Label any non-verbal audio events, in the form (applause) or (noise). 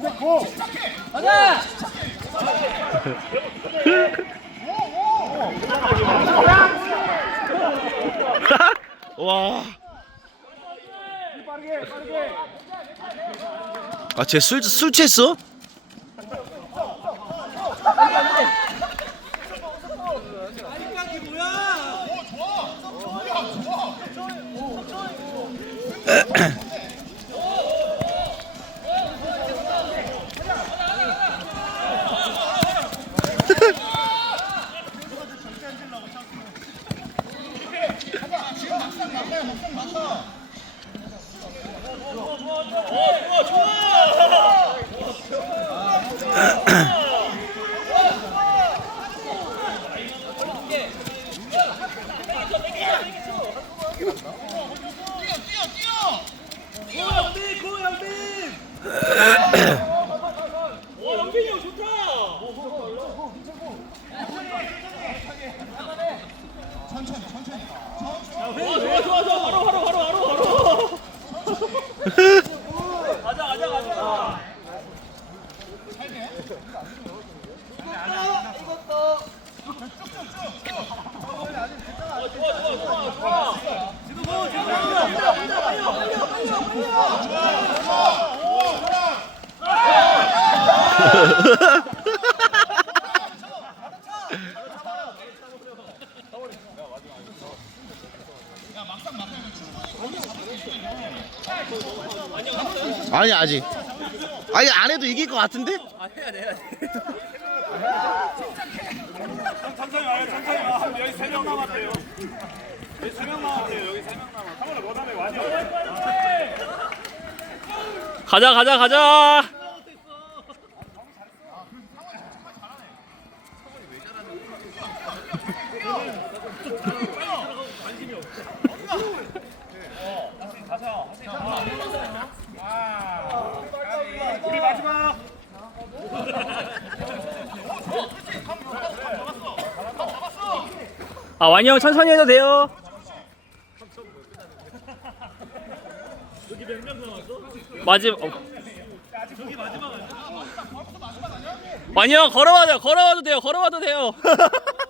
가자! (laughs) 와. 아, 쟤 술, 술 취했어? (laughs) 천천히 천천히. 천천히. 아 니, 아직. 아니, 안 해도 이길 것 같은데? 아, 해야 돼, 해야 돼. 천천히 와요, 천천히 와. 여기 세 명 남았대요. 여기 세 명 남았대요. 여기 세 명 남았. 한번에 뭐 다음에 와줘. 가자, 가자, 가자! 아, 완이 형 천천히 해도 돼요. 마지막. 어. 완이 형 걸어와도. 걸어와도 돼요. 걸어와도 돼요. (laughs)